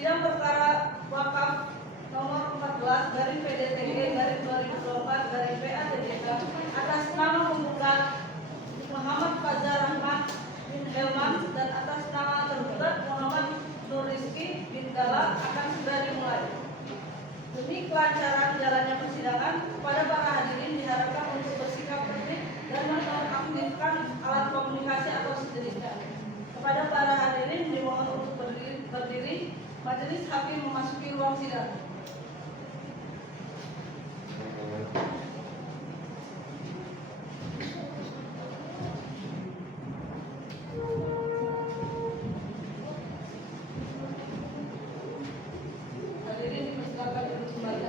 Sidang perkara wakaf nomor 14 dari PDTG dari 2024 dari PATJK atas nama penggugat Muhammad Fajar Rahman bin Helman dan atas nama tergugat Muhammad Nur Rizky bin Dala akan segera dimulai. Demi kelancaran jalannya persidangan, kepada para hadirin diharapkan untuk bersikap tertib dan menonaktifkan alat komunikasi atau sejenisnya. Kepada para hadirin dimohon untuk berdiri. Majelis hakim memasuki ruang sidang. Hadirin dipersilakan duduk kembali.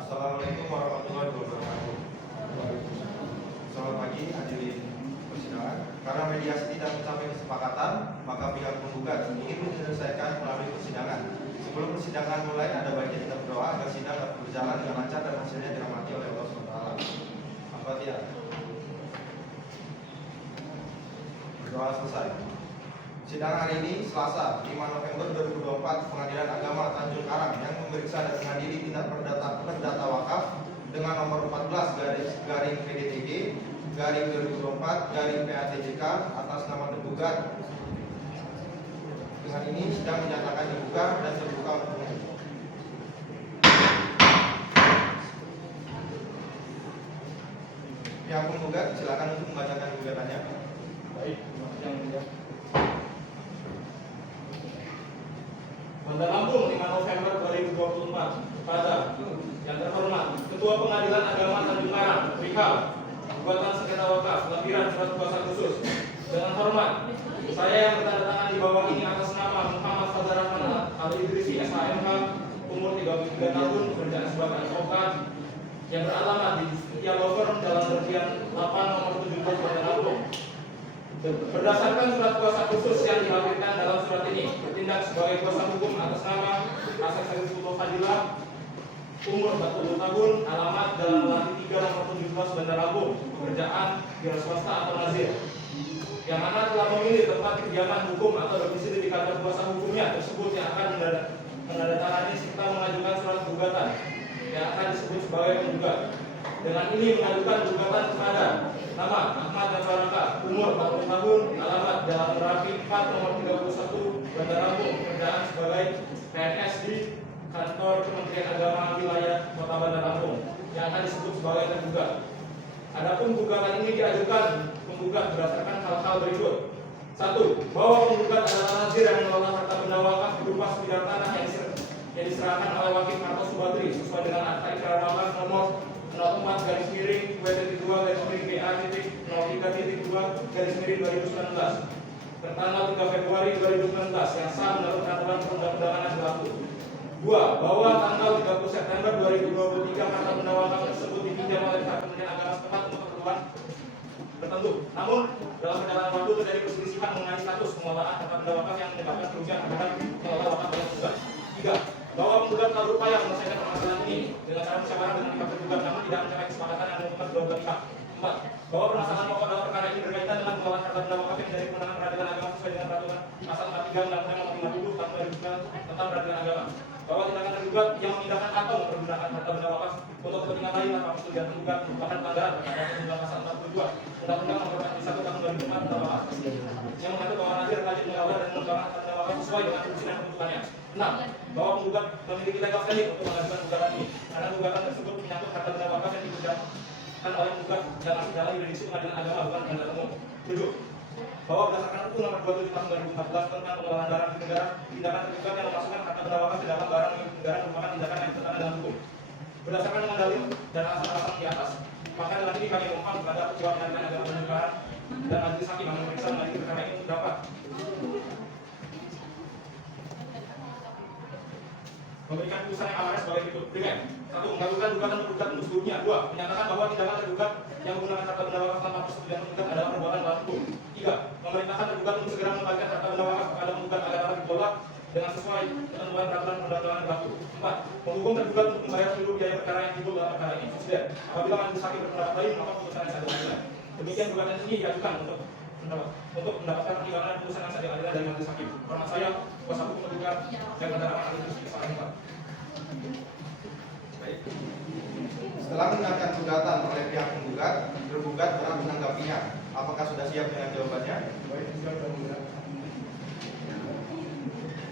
Assalamualaikum warahmatullahi wabarakatuh. Selamat pagi hadirin persidangan. Karena mediasi tidak mencapai kesepakatan, maka pihak penggugat ingin menyelesaikan melalui persidangan. Sebelum persidangan mulai, ada baiknya kita berdoa agar sidang dapat berjalan dengan lancar dan hasilnya dirahmati oleh Allah SWT. Al-Fatihah. Berdoa selesai. Sidang hari ini Selasa 5 November 2024 Pengadilan Agama Tanjung Karang yang memeriksa dan mengadili tindak perdata wakaf dengan nomor 14 garing PDTG garing 2024 garing PATJK atas nama tergugat. Dengan ini sidang menyatakan dibuka dan terbuka untuk umum. Pihak penggugat silakan untuk membacakan gugatannya. Baik, yang mulia. Bandar Lampung 5 November 2024 pada yang terhormat Ketua Pengadilan Agama Tanjung Karang perihal gugatan sengketa wakaf lampiran surat kuasa khusus. Dengan hormat, saya yang bertanda tangan di bawah ini atas nama Muhammad Fajar Rahman Al-Idrisi SHMH, umur 33 tahun, kerjaan sebagai advokat, yang beralamat di Setia Law Firm Jalan Berlian 8 nomor 17 Bandar Lampung. Berdasarkan surat kuasa khusus yang dilampirkan dalam surat ini, bertindak sebagai kuasa hukum atas nama Asep Saifullah Fadilah, umur 40 tahun, alamat Jalan Melati 3 nomor 17 Bandar Lampung, pekerjaan wira swasta atau nazir. Yang mana telah memilih tempat kediaman hukum atau domisili di kantor kuasa hukumnya tersebut yang akan menandatangani serta mengajukan surat gugatan yang akan disebut sebagai penggugat. Dengan ini mengajukan gugatan kepada nama Ahmad dan Baraka, umur 40 tahun, alamat Jalan Merapi 4 nomor 31 Bandar Lampung, pekerjaan sebagai PNS di kantor Kementerian Agama wilayah Kota Bandar Lampung yang akan disebut sebagai tergugat. Adapun gugatan ini diajukan penggugat berdasarkan hal-hal berikut. 1. Bahwa penggugat adalah nazir yang mengelola harta benda wakaf berupa sebidang tanah yang diserahkan oleh wakil Marto Subagri sesuai dengan akta ikrar wakaf nomor 04/2/BA-03/2019 tertanggal 3 Februari 2019 yang sah menurut peraturan perundang-undangan yang berlaku. 2. Bahwa tanggal 30 September 2023 harta benda wakaf tersebut dipinjam oleh pihak Kementerian Agama setempat untuk keperluan tertentu. Namun dalam perjalanan waktu terjadi perselisihan mengenai status pengelolaan harta benda wakaf yang menyebabkan kerugian terhadap pengelola wakaf oleh penggugat. 3. Bahwa penggugat telah berupaya menyelesaikan permasalahan ini dengan cara musyawarah dengan pihak tergugat namun tidak mencapai kesepakatan yang menguntungkan kedua belah pihak. 4. Bahwa permasalahan pokok dalam perkara ini berkaitan dengan pengelolaan harta benda wakaf yang menjadi kewenangan Peradilan Agama sesuai dengan peraturan pasal 43 Undang-Undang Nomor 50 Tahun 2009 tentang Peradilan Agama. Bahwa tindakan tergugat yang memindahkan atau mempergunakan harta benda wakaf untuk kepentingan lain tanpa persetujuan tergugat merupakan pelanggaran terhadap Undang-Undang Pasal 42 Undang-Undang Nomor 41 Tahun 2004 tentang wakaf yang mengatur bahwa nazir wajib mengelola dan mengembangkan harta benda wakaf sesuai dengan fungsi dan kebutuhannya. 6. Bahwa penggugat memiliki legal standing untuk mengajukan gugatan ini karena gugatan tersebut menyangkut harta benda wakaf yang dikerjakan oleh penggugat dan masuk dalam jurisdiksi Pengadilan Agama bukan Pengadilan Umum. 7. Bahwa berdasarkan Perpu Nomor 27 Tahun 2014 tentang pengelolaan barang milik negara, tindakan tergugat yang memasukkan harta benda wakaf ke dalam barang milik negara merupakan tindakan yang bertentangan dengan hukum. Berdasarkan dengan dalil dan alasan-alasan di atas, maka dengan ini kami mohon kepada Ketua Pengadilan Agama Tanjung Karang dan Majelis Hakim yang memeriksa mengadili perkara ini untuk dapat memberikan putusan yang amanah sebagai berikut. Primer, 1. Mengabulkan gugatan tergugat untuk seluruhnya. 2. Menyatakan bahwa tindakan tergugat yang menggunakan harta benda wakaf tanpa persetujuan tergugat adalah perbuatan melawan hukum. 3. Memerintahkan tergugat untuk segera mengembalikan harta benda wakaf kepada penggugat agar dapat ditolak dengan sesuai ketentuan peraturan perundang-undangan berlaku. 4. Menghukum tergugat untuk membayar seluruh biaya perkara yang timbul dalam perkara ini. Subsidiar, apabila majelis hakim berpendapat lain, maka putusan yang seadil adilnya. Demikian gugatan ini diajukan untuk mendapatkan pertimbangan putusan yang seadil adilnya dari majelis hakim. Hormat saya, kuasa hukum tergugat yang terdakwa ahli justice Pak Pak. Baik. Setelah mendengarkan gugatan oleh pihak penggugat, tergugat berhak menanggapinya. Apakah sudah siap dengan jawabannya? Baik, siap dan mulia.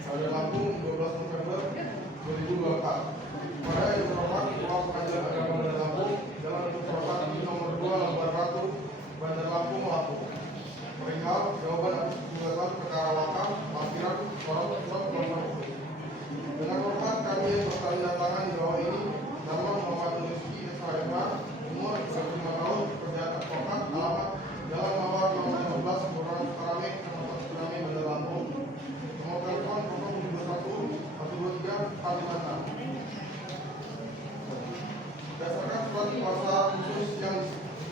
Pada Lampung 12 November 2024. Pada yang terhormat Ketua Pengadilan Agama Bandar Lampung dalam bentuk perkara nomor 2 lembar 1 Bandar Lampung Lampung. Perihal jawaban atas gugatan perkara wakaf lampiran nomor 10. Dengan hormat kami bertandatangan di bawah ini nama Muhammad Rizky SHMH, umur 25 tahun, pekerjaan advokat, alamat Jalan Mawar nomor 15, Kelurahan Sukarame, Kecamatan Sukarame, Bandar Lampung. Nomor telepon 021 123 456. Berdasarkan surat kuasa khusus yang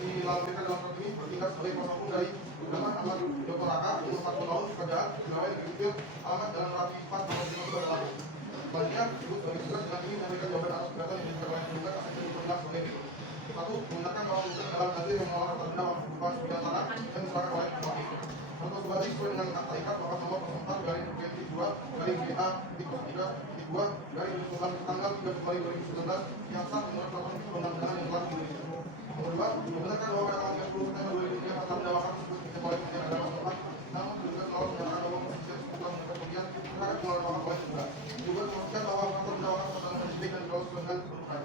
dilampirkan dalam surat ini bertindak sebagai kuasa hukum dari gugatan Ahmad Joko Raka, umur 40 tahun, pekerjaan pegawai negeri sipil, alamat Jalan Rapi 4, nomor 5 Bandar Lampung. Selanjutnya disebut sebagai tugas dengan ini memberikan jawaban atas gugatan yang diajukan oleh penggugat atas ketentuan sebagai berikut. 1. Menggunakan bahwa penggugat dalam hasil yang menolak harta benda wakaf berupa sebiang tanah yang diserahkan oleh wakil. Contoh sebalik sesuai dengan akta ikat wakaf nomor 04 garing BA 2 garing BA 3 garing 19 tanggal 3 Februari 2019 yang sah menurut peraturan perundang-undangan yang telah dimiliki. Nomor 2. Membenarkan bahwa pada tanggal 30 September 2003 harta benda wakaf tersebut diterima oleh Kementerian Agama setempat, namun penggugat telah menyatakan bahwa presiden setelah mendapat kemudian terhadap pengelolaan wakaf oleh penggugat. Penggugat memastikan bahwa harta benda wakaf dalam kondisi baik dan dibawa sesuai dengan kebutuhan.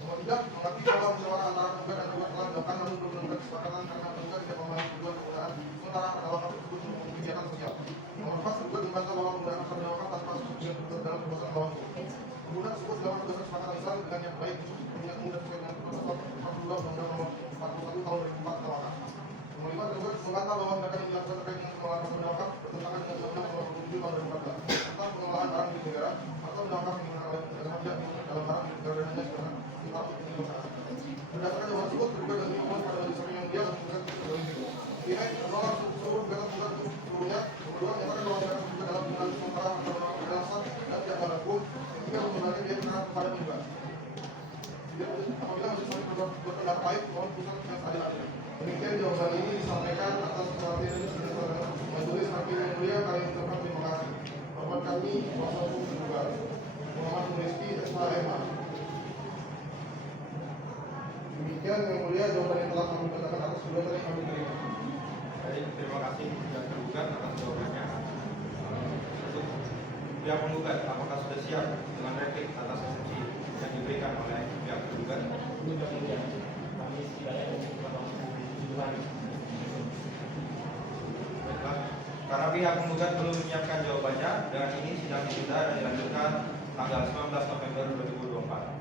Nomor 3. Mengakui bahwa musyawarah antara penggugat dan penggugat telah dilakukan namun belum menemukan kesepakatan karena penggugat tidak memahami tujuan penggunaan sementara harta wakaf tersebut untuk kegiatan sosial. Nomor 4. Penggugat membantah bahwa penggunaan harta benda wakaf tanpa setujuan penggugat dalam perbuatan melawan hukum. Penggunaan tersebut dilakukan berdasarkan kesepakatan lisan dengan yang baik punya kemudian sesuai dengan Pasal 42 Undang-Undang Nomor 41 Tahun 2004 tentang wakaf. Nomor 5. Penggugat membantah bahwa tindakan yang dilakukan terkait dengan pengelolaan harta benda wakaf bertentangan dengan Undang-Undang Nomor 27 Tahun 2014 tentang pengelolaan barang milik negara atau benda wakaf yang digunakan oleh negara tidak dimasukkan dalam barang milik negara dan hanya digunakan untuk kepentingan masyarakat. Berdasarkan jawaban tersebut, tergugat dan dimohon pada majelis hakim yang mulia untuk mengugat sebagai berikut. Pihak menolak seluruh gugatan penggugat untuk seluruhnya. Nomor 2. Menyatakan bahwa tindakan penggugat dalam penggunaan sementara harta benda wakaf adalah sah dan tidak melanggar hukum. Yang ketiga, mengembalikan biaya perkara kepada penggugat. Apabila majelis hakim berpendapat lain, mohon putusan yang seadil-adilnya. Demikian jawaban ini disampaikan atas perhatian majelis hakim yang mulia. Kami mengucapkan terima kasih. Hormat kami, kuasa hukum tergugat Muhammad Rizky SHMH. Demikian yang mulia jawaban yang telah kami katakan atas gugatan yang kami terima. Baik, terima kasih yang tergugat atas jawabannya. Untuk pihak penggugat, apakah sudah siap dengan replik atas eksepsi yang diberikan oleh pihak tergugat? Kami setidaknya Baiklah, karena pihak penggugat belum menyiapkan jawabannya, dengan ini sidang ditunda dan dilanjutkan tanggal 19 November 2024.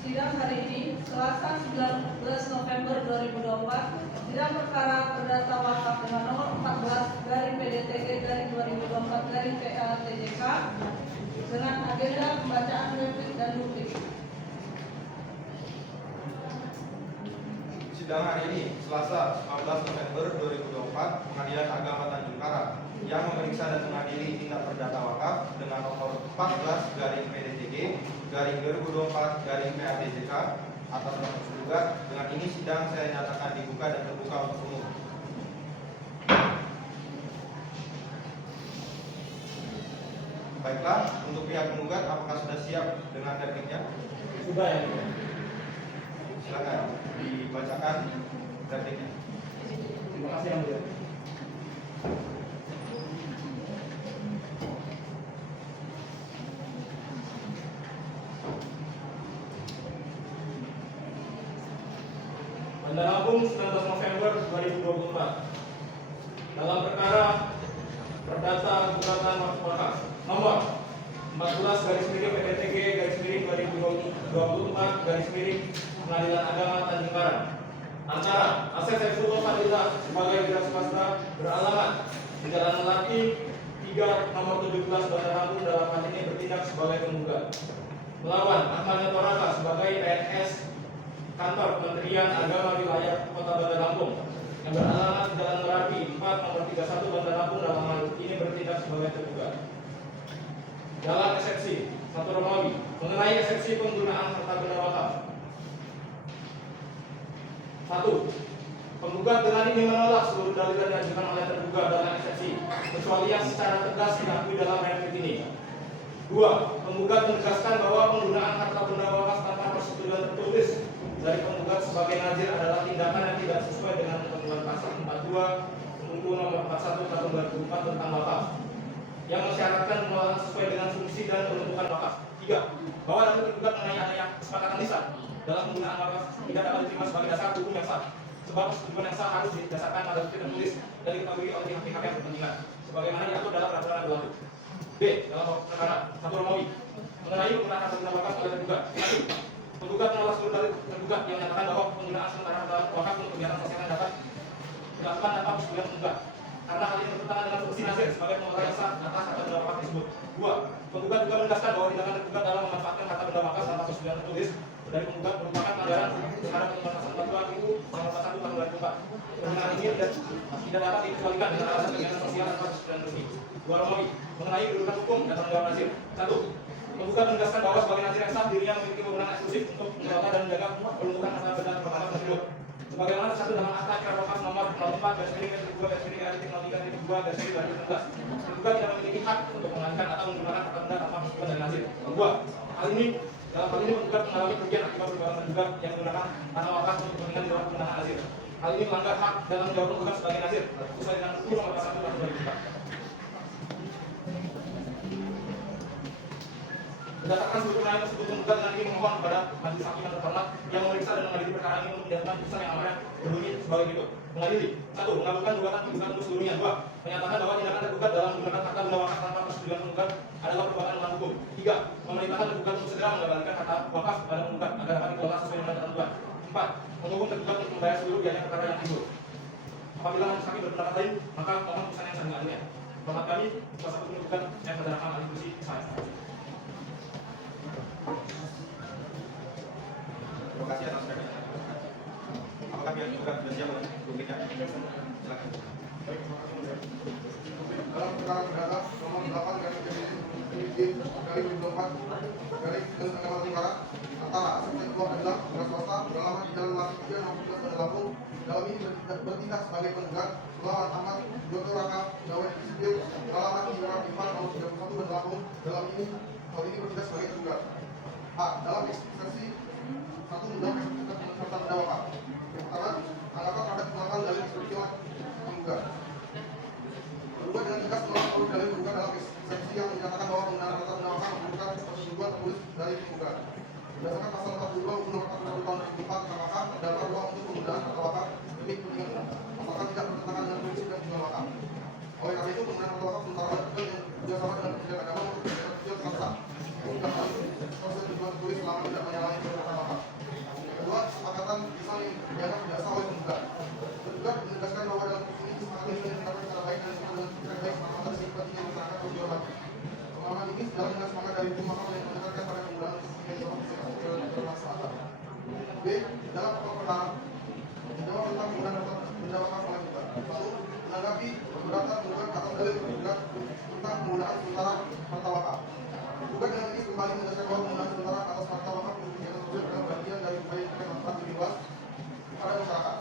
Sidang hari ini, Selasa 19 November 2024, sidang perkara perdata wakaf dengan nomor 14 garing PDTG garing 2024 garing PA-TJK dengan agenda pembacaan replik dan duplik. Sidang hari ini, Selasa 19 November 2024, Pengadilan Agama Tanjung Karang yang memeriksa dan mengadili tindak perdata wakaf dengan nomor 14 garing PDTG garing 2024 garing PATJK atas nama tergugat. Dengan ini sidang saya nyatakan dibuka dan terbuka untuk umum. Baiklah, untuk pihak penggugat apakah sudah siap dengan repliknya? sudah ya. Silakan dibacakan repliknya. Terima kasih yang mulia. Bandar Lampung 19 November 2024. Dalam perkara perdata gugatan wakaf nomor 14 garis miring PDTG garis miring 2024 garis miring Pengadilan Agama Tanjung Karang antara Asep Saifullah Fadilah sebagai wira swasta beralamat di Jalan Melati 3 nomor 17 Bandar Lampung dalam hal ini bertindak sebagai penggugat melawan Ahmad Joko Raka sebagai PNS kantor Kementerian Agama wilayah Kota Bandar Lampung yang beralamat di Jalan Merapi 4 nomor 31 Bandar Lampung dalam hal ini bertindak sebagai tergugat. Dalam eksepsi 1 Romawi mengenai eksepsi penggunaan harta benda wakaf. 1. Penggugat dengan ini menolak seluruh dalil yang diajukan oleh tergugat dalam eksepsi, kecuali yang secara tegas diakui dalam replik ini. 2. Penggugat menegaskan bahwa penggunaan harta benda wakaf tanpa persetujuan tertulis dari penggugat sebagai nazir adalah tindakan yang tidak sesuai dengan ketentuan pasal 42 Undang-Undang Nomor 41 Tahun 2004 tentang wakaf, yang mensyaratkan pengelolaan sesuai dengan fungsi dan peruntukan wakaf. 3. Bahwa dalil tergugat mengenai adanya kesepakatan lisan dalam penggunaan wakaf tidak dapat diterima sebagai dasar hukum yang sah, sebab persetujuan yang sah harus didasarkan pada bukti tertulis dan diketahui oleh pihak-pihak yang berkepentingan, sebagaimana diatur dalam peraturan yang berlaku. B. Dalam perkara 1 Romawi mengenai penggunaan harta benda wakaf oleh tergugat. 1. Penggugat menolak seluruh dalil tergugat yang menyatakan bahwa penggunaan sementara harta wakaf untuk kegiatan sosial dapat dilakukan tanpa persetujuan penggugat, karena hal ini bertentangan dengan fungsi nazir sebagai pengelola yang sah atas harta benda wakaf tersebut. 2. Penggugat juga menegaskan bahwa tindakan tergugat dalam memanfaatkan harta benda wakaf tanpa persetujuan tertulis dari penggugat merupakan pelanggaran terhadap ketentuan pasal 42 UU Nomor 41 Tahun 2004. Penggunaan ini tidak dapat dikecualikan dengan alasan kegiatan sosial tanpa persetujuan resmi. 2 Romawi mengenai kedudukan hukum dan tanggung jawab nazir. 1. Penggugat menegaskan bahwa sebagai nazir yang sah dirinya memiliki wewenang eksklusif untuk mengelola dan menjaga peruntukan harta benda wakaf tersebut. Sebagaimana tersatu dalam Akta Acara Wakaf Nomor 04/2/2/2016. Penggugat tidak memiliki hak untuk mengalihkan atau menggunakan harta benda tanpa persetujuan dari nazir. 2. Dalam hal ini penggugat mengalami kerugian akibat perbuatan tergugat yang menggunakan tanah wakaf untuk kepentingan di luar kewenangan nazir. Hal ini melanggar hak dan tanggung jawab penggugat sebagai nazir sesuai dengan UU Nomor 41 Tahun 2004. Berdasarkan seluruh penilaian tersebut, penggugat dengan ini memohon kepada majelis hakim yang terhormat yang memeriksa dan mengadili perkara ini untuk menjatuhkan putusan yang amanah berbunyi sebagai berikut. Mengadili. 1. Mengabulkan gugatan penggugat untuk seluruhnya. 2. Menyatakan bahwa tindakan tergugat dalam menggunakan harta benda wakaf tanpa persetujuan penggugat adalah perbuatan melawan hukum. 3. Memerintahkan tergugat untuk segera mengembalikan harta wakaf kepada penggugat agar dapat dikelola sesuai dengan ketentuan. 4. Menghukum tergugat untuk membayar seluruh biaya perkara yang timbul. Apabila majelis hakim berpendapat lain, maka mohon putusan yang selanjutnya. Hormat kami, kuasa hukum tergugat F. Rahman Ali Kursi, saya. Terima kasih atas pertanyaan. Apakah pihak tergugat sudah siap memberikan? Silakan. Dalam perkara perdata nomor 8/2024 antara Asosiasi Ketua Pengadilan Negeri Swasta beralamat di Jalan Merapi 3 nomor 13 Bandar Lampung, dalam ini bertindak sebagai penggugat melawan Ahmad Dr. Raka Pegawai Negeri Sipil beralamat di Merapi 4 nomor 31 Bandar Lampung, dalam ini hal ini bertindak sebagai tergugat. A. Dalam eksepsi 1 Undang harta benda wakaf. Yang pertama, anggapan terhadap penolakan dalil peristiwa penggugat. Penggugat dengan tegas menolak seluruh dalil penggugat dalam eksepsi yang menyatakan bahwa penggunaan harta benda wakaf merupakan persetujuan tertulis dari penggugat. Berdasarkan pasal 42 Undang-Undang 41 Tahun 2004 tentang wakaf, terdapat ruang untuk penggunaan harta wakaf demi kepentingan umum, asalkan tidak bertentangan dengan prinsip dan tujuan wakaf. Oleh karena itu, penggunaan harta wakaf sementara yang bekerjasama dengan Kementerian Agama untuk tujuan tetap sah. Proses tujuan tertulis selama tidak menyalahi peraturan wakaf. Yang kedua, kesepakatan lisan yang dianggap tidak sah oleh penggugat. Penggugat menegaskan bahwa dalam kasus ini kesepakatan lisan yang dilakukan secara baik dan sesuai dengan pikiran baik semata dari kepentingan masyarakat atau dihormati. Pemahaman ini sejalan dengan semangat dari hukum makam yang menekankan pada penggunaan kepentingan bermasalah. B. Dalam pokok perkara menjawab tentang penggunaan harta benda wakaf oleh penggugat. Lalu menanggapi keberatan penggugat atas dalil penggugat tentang penggunaan sementara harta wakaf. Penggugat dengan ini kembali menegaskan bahwa penggunaan sementara atas harta wakaf untuk kegiatan sosial adalah bagian dari upaya memberikan manfaat lebih luas kepada masyarakat.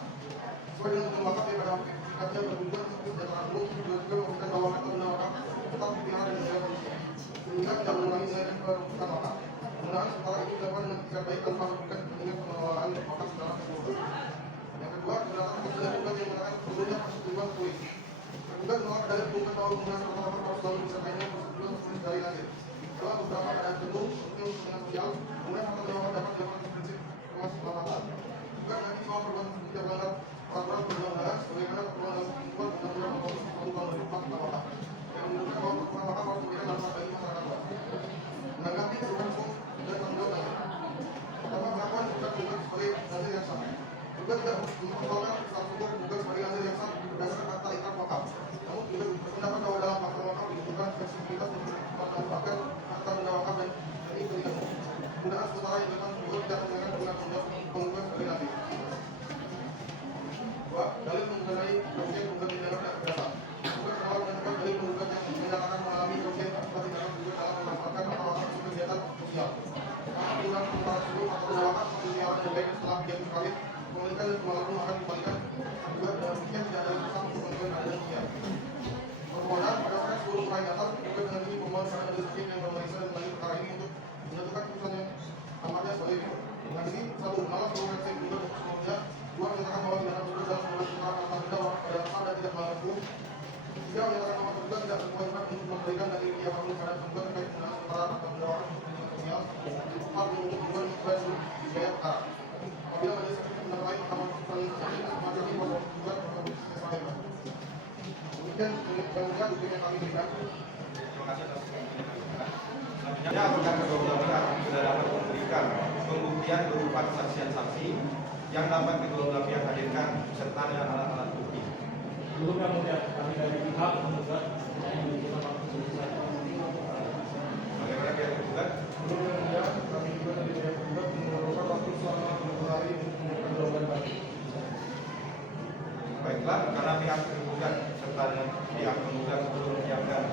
Sesuai dengan tujuan wakaf yang pada hakikatnya bertujuan untuk kesejahteraan umum, juga memastikan bahwa harta benda wakaf tetap dipelihara dan dijaga kondisi, sehingga tidak mengurangi nilai dan peruntukan wakaf. Penggunaan sementara itu dilakukan dengan pikiran baik tanpa merugikan kepentingan pengelolaan wakaf secara keseluruhan. Yang kedua, keberatan kepentingan penggugat yang mengatakan perlunya persetujuan tertulis. Penggugat menolak dalil penggugat bahwa penggunaan harta wakaf harus selalu disertainya persetujuan tertulis dari nazir. Setelah beberapa keadaan tertentu, seperti kepentingan sosial, kemudian harta benda wakaf dapat dilakukan prinsip kemasyarakatan. Juga nanti soal perbuatan tersebut tidak melanggar peraturan perundang-undangan, sebagaimana ketentuan dalam ketentuan Undang-Undang Nomor 41 Tahun 2004 tentang wakaf, yang menunjukkan bahwa peraturan wakaf harus memberikan manfaat bagi masyarakat luas. Menanggapi keseluruhan hukum dan tanggung jawab nazir. Pertama, pengakuan penggugat sebagai nazir yang sah. Penggugat tidak mempersoalkan status hukum penggugat sebagai nazir yang sah berdasarkan akta ikraf wakaf. Namun penggugat berpendapat bahwa dalam pasal wakaf dibutuhkan fleksibilitas untuk memanfaatkan harta benda wakaf dan ini kepentingan umum. Penggunaan sementara yang dilakukan penggugat tidak menggunakan penggunaan penggugat sebagai Demikian kemudian hukum yang kami berikan. Terima kasih atas penjelasan. Selanjutnya, apakah kedua belah pihak sudah dapat memberikan pembuktian berupa kesaksian saksi yang dapat kedua belah pihak hadirkan serta dengan alat-alat bukti? Sebelumnya kami dari pihak menggugat yang dilakukan keputusan. Bagaimana pihak tergugat? Sebelumnya kami juga dari pihak tergugat memerlukan waktu selama 20 hari untuk memberikan jawaban kami. Baiklah, karena pihak tergugat serta dengan pihak penggugat belum menyiapkan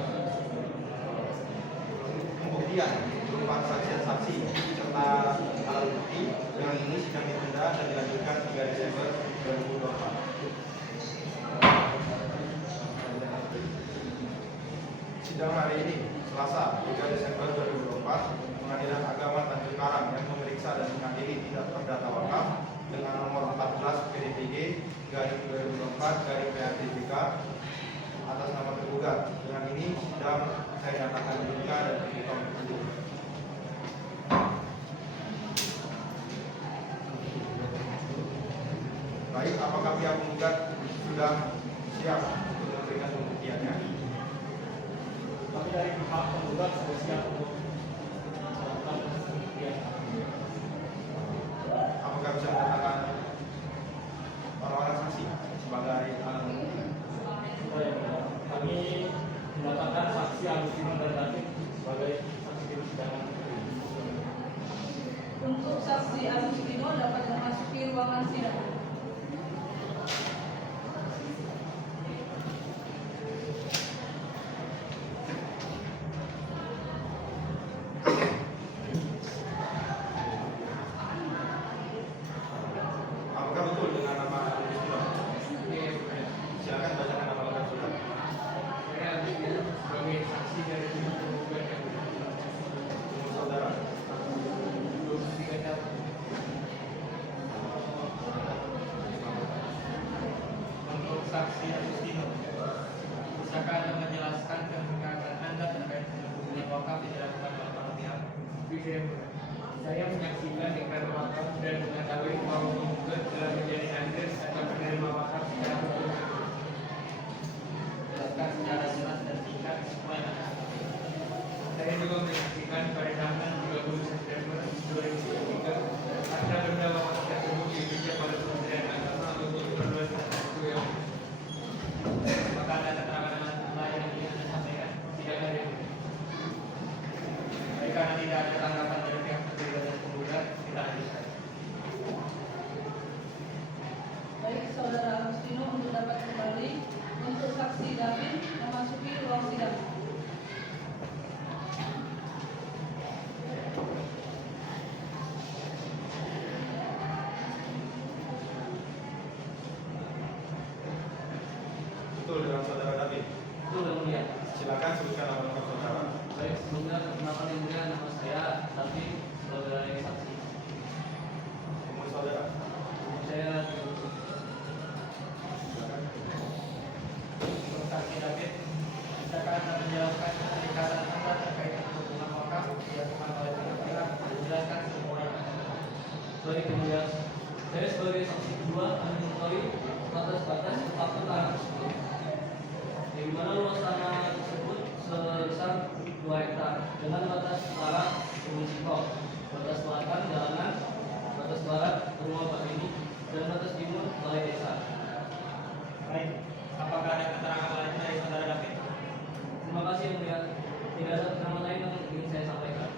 pembuktian berupa kesaksian saksi serta alat bukti, dengan ini sidang ditunda dan dilanjutkan 3 Desember 2024. Sidang hari ini, Selasa 3 Desember 2024, Pengadilan Agama Tanjung Karang yang memeriksa dan mengadili tindak perdata wakaf dengan nomor 14 PDPG garing 2024 garing PRTJK atas nama tergugat. Dengan ini sidang saya nyatakan dibuka dan terbuka untuk umum. Baik, apakah pihak penggugat sudah siap untuk memberikan pembuktiannya? Kami dari pihak penggugat sudah siap untuk melakukan pembuktian. Apakah bisa mendatangkan orang-orang saksi sebagai alat bukti? Kami mendatangkan saksi Agustino dan David sebagai saksi di persidangan. Untuk saksi Agustino dapat memasuki ruangan sidang. Apakah betul dengan nama Agustino? Silakan bacakan nama lengkap sudah. Saya sebagai saksi dari pihak penggugat yang Umur saudara. 23 tahun. Untuk saksi Agustino, bisakah Anda menjelaskan pernyataan Anda terkait dengan hubungan wakaf yang dilakukan oleh para pihak? Bisa. Saya menyaksikan deklar wakaf dan mengetahui bahwa penggugat telah menjadi agen atau penerima wakaf secara hukum. Jelaskan secara jelas dan singkat supaya Anda. Saya juga menyaksikan pada tanggal 30 September 2023 harta benda wakaf tersebut diberikan pada Kementerian Agama untuk keperluan tertentu yang maka ada keterangan lain yang ingin Anda sampaikan tidak ada. Baik, karena tidak ada tanggapan dari pihak tergugat dan penggugat, kita lanjutkan. Baik, saudara Agustino untuk dapat kembali. Untuk saksi David memasuki ruang sidang. Betul dengan saudara David. Itu yang mulia. Silakan sebutkan nama lengkap saudara. Baik, sebelumnya perkenalkan yang mulia, nama saya David sebagai saksi. Umur saudara. Saya Silakan. untuk saksi David, bisakah Anda menjelaskan perikatan Anda terkait dengan hubungan wakaf yang dilakukan oleh pihak menjelaskan semua yang Anda tahu. Baik, kemudian saya sebagai saksi kedua akan mengetahui batas-batas tetapkan tanah tersebut, di mana luas tanah tersebut sebesar 2 hektar dengan batas utara kebun singkong, batas selatan jalanan, batas barat rumah Pak Bini, dan batas timur balai desa. Baik, apakah ada keterangan lain dari saudara David? Terima kasih yang mulia. Tidak ada keterangan lain yang ingin saya sampaikan.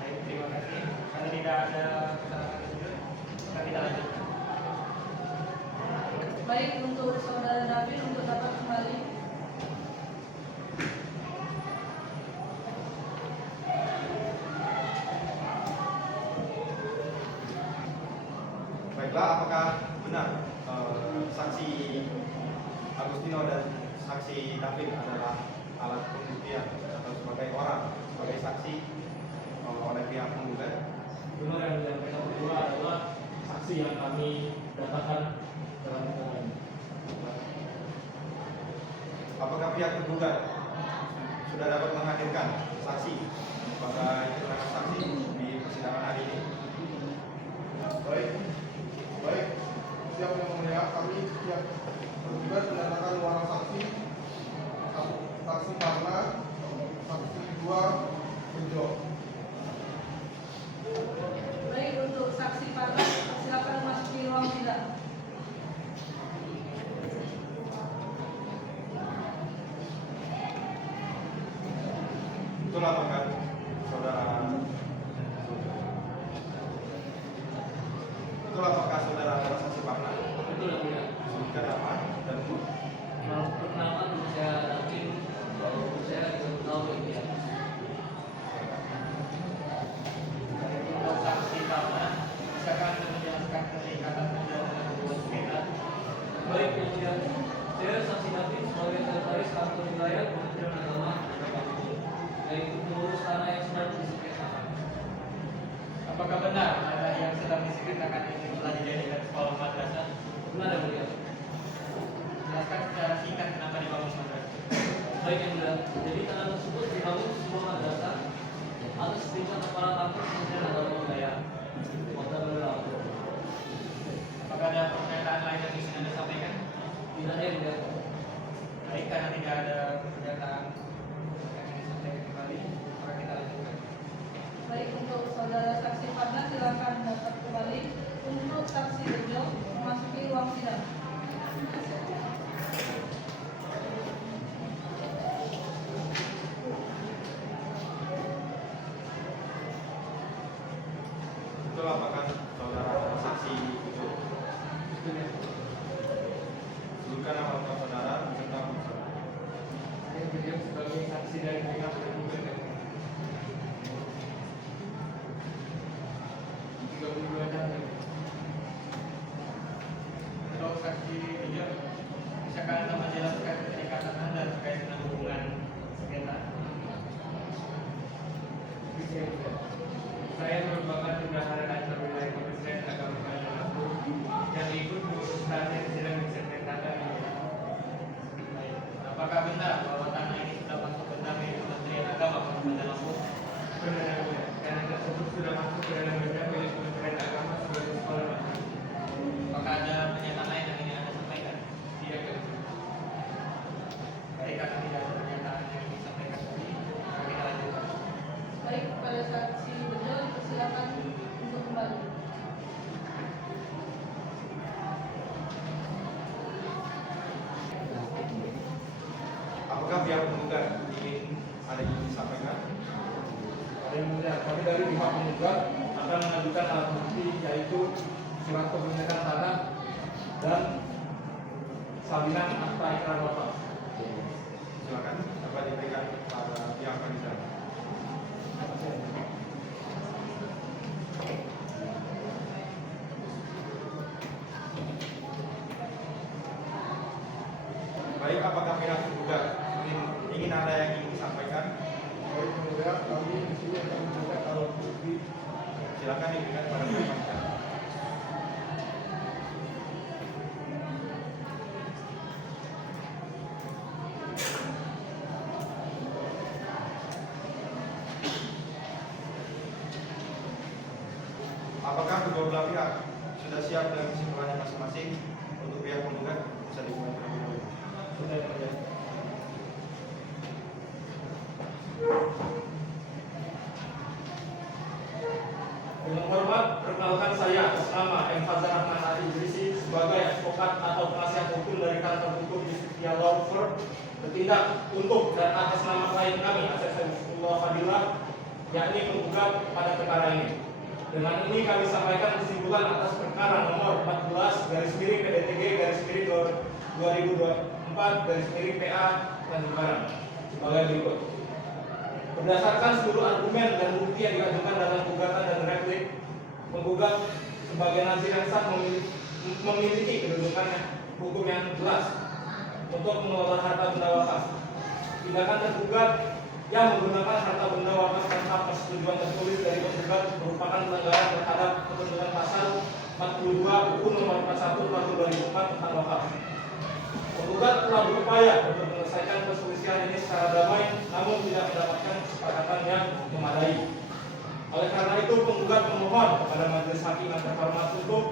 Baik, terima kasih. Karena tidak ada keterangan tersebut, kita lanjutkan. Baik, untuk saudara David untuk dapat kembali. Baiklah, apakah benar saksi Agustino dan saksi David adalah alat pembuktian atau sebagai orang, sebagai saksi oleh pihak penggugat? Benar yang mereka berdua adalah saksi yang kami dapatkan dalam perkara ini. Apakah pihak tergugat sudah dapat menghadirkan saksi sebagai keterangan saksi di persidangan hari ini? Baik, siap yang mulia, kami siap tergugat mendatangkan orang saksi Betul apakah saudara? Betul apakah saudara adalah saksi Parna? Betul yang mulia. Sebutkan nama dan Perkenalkan saya Hakim, saya 30 tahun yang mulia. Untuk saksi Parna, silakan menjelaskan keterikatan kerjaan dengan hubungan sengketa. Baik yang mulia, saya saksi Hakim sebagai sekretaris kantor wilayah Kementerian Agama dan Hukum, yaitu pengurus tanah yang sedang disengketakan. Apakah benar tanah yang sedang disengketakan ini telah dijadikan sekolah madrasah? Benar yang mulia. Jelaskan secara singkat kenapa dibangun madrasah. Baik yang mulia, jadi tanah tersebut dibangun sebuah madrasah atas perintah kepala kantor Kementerian Agama wilayah Kota Belu. Apakah ada pernyataan lain yang bisa Anda sampaikan? Tidak ada yang mulia. Baik, karena tidak ada pernyataan yang ingin disampaikan kembali, maka kita lanjutkan. Baik, untuk saudara saksi Parna silakan dapat kembali. Untuk saksi Bejo memasuki ruang sidang. betul apakah saudara adalah saksi itu? Sebutkan nama lengkap saudara serta saudara. Saya William sebagai saksi dari pihak tergugat. 32 tahun. Kalau saksi William, bisakah Anda menjelaskan keterikatan Anda terkait dengan hubungan sengketa? Saya merupakan bendahara kantor wilayah Kementerian Agama dan Hukum yang ikut mengurus tanah yang sedang disengketakan. Apakah benar bahwa tanah ini sudah masuk ke dalam Kementerian Agama dan Hukum? Benar, karena tersebut sudah masuk ke dalam bidang milik Kementerian Agama sebagai sekolah madrasah. Apakah ada pernyataan lain yang ingin Anda sampaikan? Tidak. Baik, karena tidak ada pernyataan yang ingin disampaikan tadi, maka kita lanjutkan. Baik, kepada saksi Bejo silakan untuk kembali. Apakah pihak penggugat ingin ada yang disampaikan? Ada yang mulia, kami dari pihak penggugat akan mengajukan alat bukti yaitu surat kepemilikan tanah dan salinan akta ikrar wakaf. Silakan dapat diberikan pada pihak panitia. Baik, apakah pihak penggugat ingin ada yang ingin disampaikan? Baik, yang mulia, kami di sini akan memberikan alat bukti. Silakan diberikan pada pihak panitia. Apakah kedua belah pihak sudah siap dengan kesimpulannya masing-masing? Untuk pihak penggugat bisa dimulai terlebih dahulu. Sudah mulia. Dengan hormat, perkenalkan saya atas nama M. Fazal Rahman Ali Idrisi sebagai advokat atau penasihat hukum dari kantor hukum Justia Law Firm bertindak untuk dan atas nama klien kami Asesullah Fadilah, yakni penggugat pada perkara ini. Dengan ini kami sampaikan kesimpulan atas perkara nomor 14 PDTG 2024 PA Tanjung Karang sebagai berikut. Berdasarkan seluruh argumen dan bukti yang diajukan dalam gugatan dan replik, penggugat sebagai nazir yang sah memiliki kedudukan hukum yang jelas untuk mengelola harta benda wakaf. Tindakan tergugat yang menggunakan harta benda wakaf tanpa persetujuan tertulis dari penggugat merupakan pelanggaran terhadap ketentuan pasal 42 Hukum Nomor 41 Tahun 2004 tentang wakaf. Penggugat telah berupaya untuk menyelesaikan perselisihan ini secara damai, namun tidak mendapatkan kesepakatan yang memadai. Oleh karena itu, penggugat memohon kepada majelis hakim yang terhormat untuk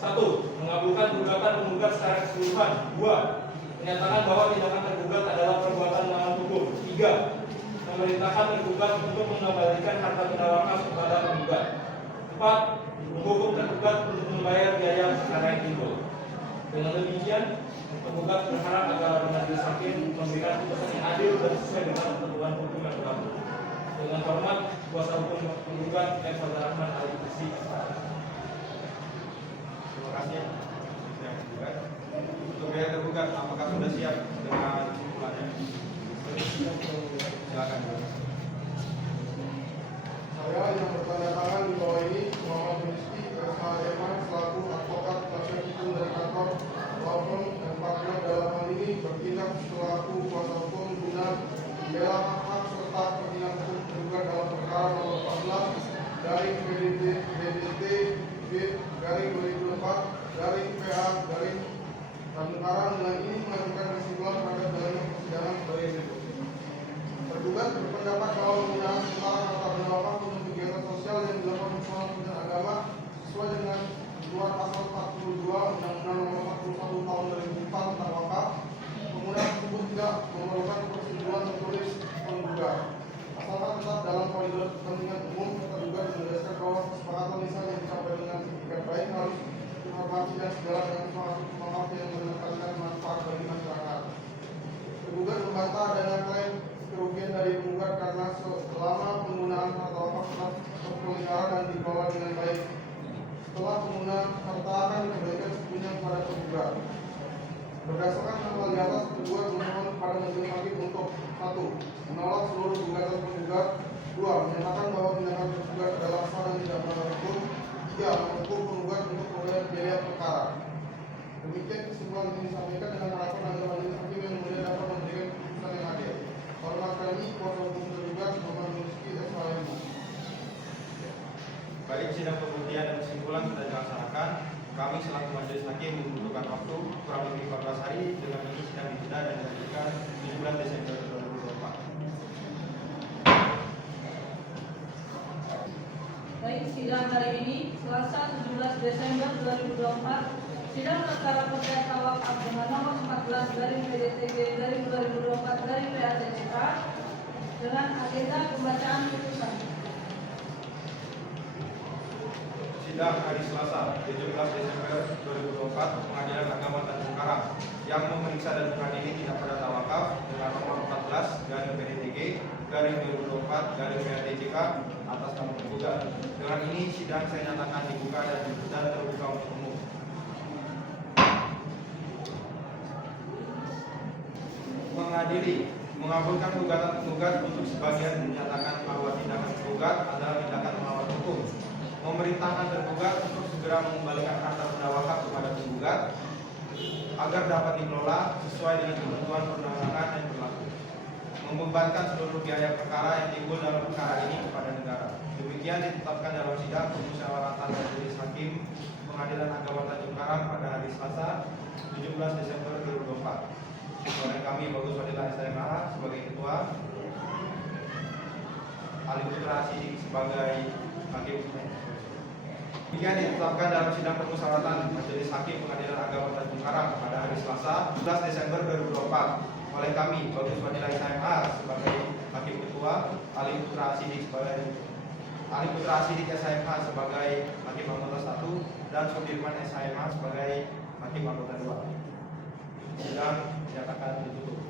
1. Mengabulkan gugatan penggugat secara keseluruhan. 2. Menyatakan bahwa tindakan tergugat adalah perbuatan melawan hukum. 3. Memerintahkan tergugat untuk mengembalikan harta benda wakaf kepada penggugat. 4. Menghukum tergugat untuk membayar biaya perkara yang timbul. Dengan demikian, penggugat berharap agar majelis hakim memberikan putusan yang adil dan sesuai dengan ketentuan hukum yang berlaku. Dengan hormat kuasa hukum penggugat M. Fazal Rahman Ali Kursi. Terima kasih. Yang tergugat. Untuk pihak tergugat, apakah sudah siap dengan kesimpulannya? Silakan. Saya yang bertanda tangan di bawah ini, Muhammad Rizky, SHMA, selaku advokat penasihat hukum dari kantor law firm dan partner dalam hal ini bertindak selaku kuasa hukum guna membela hak serta kepentingan hukum tergugat dalam perkara nomor 14 garing PDT garing 2004 garing PA garing Tanjung Karang dengan ini mengajukan kesimpulan terhadap jalannya persidangan sebagai berikut. Tergugat berpendapat bahwa penggunaan sementara harta benda wakaf untuk kegiatan sosial yang dilakukan bersama Kementerian Agama sesuai dengan ketentuan pasal 42 Undang-Undang Nomor 41 Tahun 2004 tentang wakaf. Penggunaan tersebut tidak memerlukan persetujuan tertulis penggugat. Asalkan tetap dalam koridor kepentingan umum, tergugat menegaskan bahwa kesepakatan lisan yang dicapai dengan sindikat baik harus dihormati dan sejalan dengan suatu wakaf yang mendatangkan manfaat bagi masyarakat. Tergugat membantah adanya klaim kerugian dari penggugat karena selama penggunaan harta wakaf tetap terpelihara dan dikelola dengan baik. Setelah penggunaan harta akan dikembalikan sepenuhnya kepada penggugat. Berdasarkan hal di atas, tergugat memohon kepada majelis hakim untuk 1. Menolak seluruh gugatan penggugat. 2. Menyatakan bahwa tindakan penggugat adalah sah dan tidak melanggar hukum. 3. Mendukung penggugat untuk membayar biaya perkara. Demikian kesimpulan ini disampaikan dengan harapan agar majelis hakim yang mulia dapat memberikan keputusan yang adil. Hormat kami, kuasa hukum tergugat, Muhammad Rizky, SHMA. Baik, sidang pembuktian dan kesimpulan sudah dilaksanakan. Kami selaku majelis hakim membutuhkan waktu kurang lebih 14 hari. Dengan ini sidang ditunda dan dilanjutkan 17 Desember 2024. Baik, sidang hari ini Selasa 17 Desember 2024, sidang perkara perdata wakaf dengan nomor 14 garing PDTG garing 2024 garing PATCK dengan agenda pembacaan putusan. Sidang hari Selasa 17 Desember 2024, Pengadilan Agama Tanjung Karang yang memeriksa dan mengadili tindak perdata wakaf dengan nomor 14 garing PDTG garing 2024 garing PATCK atas nama penggugat. Dengan ini sidang saya nyatakan dibuka dan terbuka untuk umum. Mengadili, mengabulkan gugatan penggugat untuk sebagian menyatakan bahwa tindakan penggugat adalah tindakan melawan hukum. Memerintahkan tergugat untuk segera mengembalikan harta benda wakaf kepada penggugat agar dapat dikelola sesuai dengan ketentuan perundang-undangan yang berlaku. Membebankan seluruh biaya perkara yang timbul dalam perkara ini kepada negara. Demikian ditetapkan dalam sidang permusyawaratan majelis hakim Pengadilan Agama Tanjung Karang pada hari Selasa 17 Desember 2024. Oleh kami Bagus Wadila SHMA sebagai ketua, Ali Putra Sidik sebagai hakim. Demikian ditetapkan dalam sidang permusyawaratan majelis hakim Pengadilan Agama Tanjung Karang pada hari Selasa 11 Desember 2024. Oleh kami Bagus Wadila SHMA sebagai hakim ketua, Ali Putra Sidik SHMA sebagai hakim anggota 1 dan Sudirman SHMA sebagai hakim anggota 2. Sidang dinyatakan ditutup.